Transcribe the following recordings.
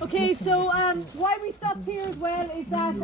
Okay, so why we stopped here as well is that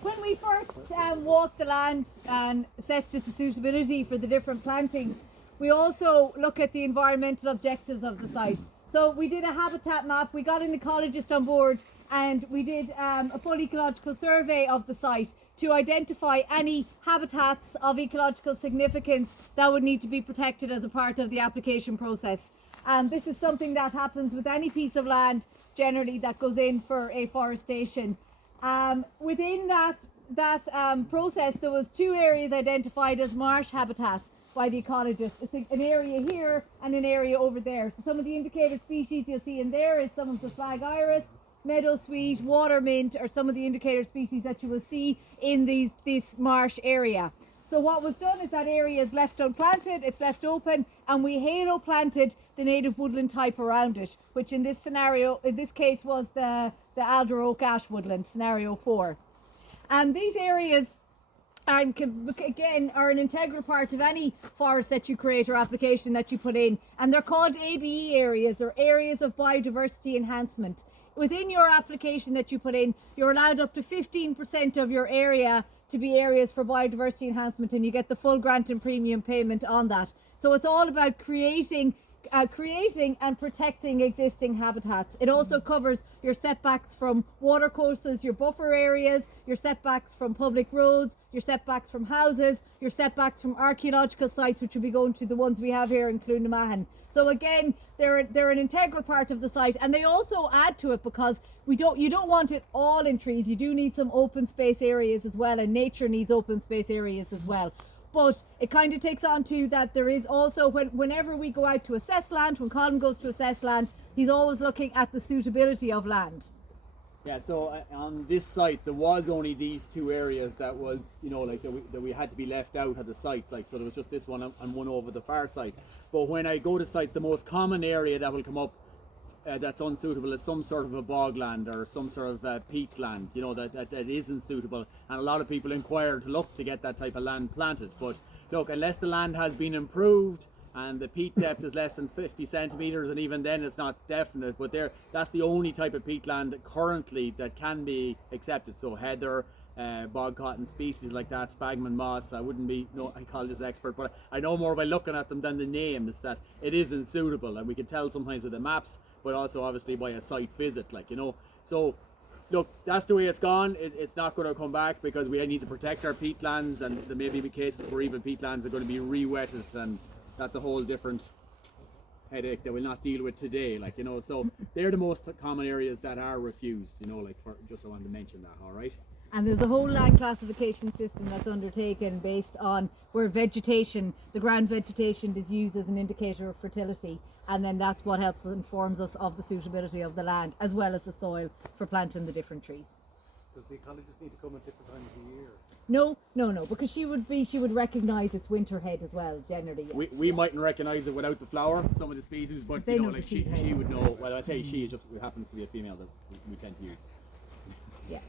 when we first walked the land and assessed its suitability for the different plantings, we also look at the environmental objectives of the site. So we did a habitat map, we got an ecologist on board, and we did a full ecological survey of the site to identify any habitats of ecological significance that would need to be protected as a part of the application process. And this is something that happens with any piece of land generally that goes in for afforestation. Within that process, there was 2 areas identified as marsh habitat by the ecologist. It's an area here and an area over there. So some of the indicated species you'll see in there is some of the flag iris, meadowsweet, water mint are some of the indicator species that you will see in this marsh area. So what was done is that area is left unplanted, it's left open, and we halo planted the native woodland type around it, which in this scenario, in this case was the alder oak ash woodland, scenario 4. And these areas are, again, are an integral part of any forest that you create or application that you put in, and they're called ABE areas, or areas of biodiversity enhancement. Within your application that you put in, you're allowed up to 15% of your area to be areas for biodiversity enhancement, and you get the full grant and premium payment on that. So it's all about creating and protecting existing habitats. It also covers your setbacks from water courses, your buffer areas, your setbacks from public roads, your setbacks from houses, your setbacks from archaeological sites, which will be going to the ones we have here in Cloonamahon. So again, they're an integral part of the site, and they also add to it because you don't want it all in trees. You do need some open space areas as well, and nature needs open space areas as well. But it kind of takes on to that there is also, whenever we go out to assess land, when Colin goes to assess land, he's always looking at the suitability of land. Yeah, so on this site there was only these 2 areas that was, like that we had to be left out of the site, like, so there was just this one and one over the far side. But when I go to sites, the most common area that will come up that's unsuitable is some sort of a bogland or some sort of peatland, that isn't suitable, and a lot of people inquire to look to get that type of land planted. But look, unless the land has been improved and the peat depth is less than 50 centimetres, and even then it's not definite, but that's the only type of peatland currently that can be accepted. So heather, bog cotton, species like that, sphagnum moss. I wouldn't be no ecologist expert, but I know more by looking at them than the names that it isn't suitable, and we can tell sometimes with the maps, but also obviously by a site visit, so look, that's the way it's gone. It's not going to come back because we need to protect our peatlands, and there may be cases where even peatlands are going to be re-wetted, and that's a whole different headache that we'll not deal with today, so they're the most common areas that are refused, just I wanted to mention that. All right. And there's a whole land classification system that's undertaken based on where vegetation, the ground vegetation, is used as an indicator of fertility, and then that's what informs us of the suitability of the land as well as the soil for planting the different trees. Does the ecologist need to come at different times of the year? No, because she would recognise its winter head as well, generally. Yeah. We mightn't recognise it without the flower, some of the species, but They know she would know. Well, I say she, it just happens to be a female that we tend to use. Yeah.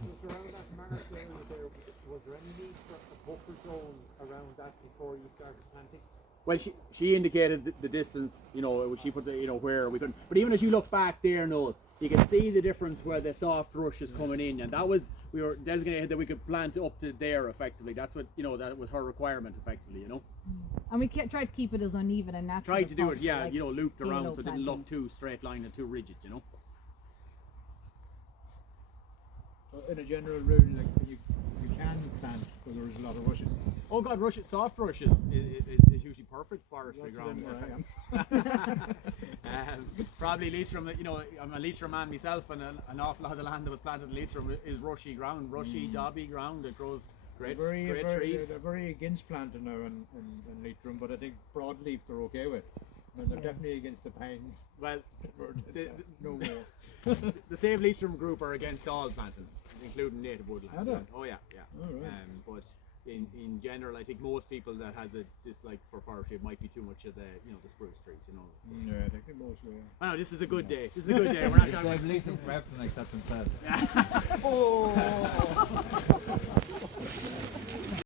Was around that marsh area there, was there any need for a buffer zone around that before you started planting? Well, she indicated the distance, she put the, where we couldn't. But even as you look back there, Noel, you can see the difference where the soft rush is coming in, and we were designated that we could plant up to there effectively. That's what, that was her requirement effectively, And we tried to keep it as uneven and natural. Tried to do it, possible, yeah, looped around so it didn't planting. look too straight line and too rigid, In a general rule, you can plant where there is a lot of rushes. Oh God, soft rush is usually perfect forestry ground. Probably Leitrim, I'm a Leitrim man myself, and an awful lot of the land that was planted in Leitrim is rushy ground, dobby ground. It grows great trees. They're very against planting now in Leitrim, but I think broadleaf they're okay with. And they're definitely against the pines. Well, no more. The Save Leitrim group are against all planting, including native woodland. Are they? Oh yeah. Oh, right. But in general, I think most people that has a dislike for forestry, it might be too much of the the spruce trees. Yeah, I think they mostly are. I know this is a good day. We're not talking about Leitrim for everything except himself. Oh.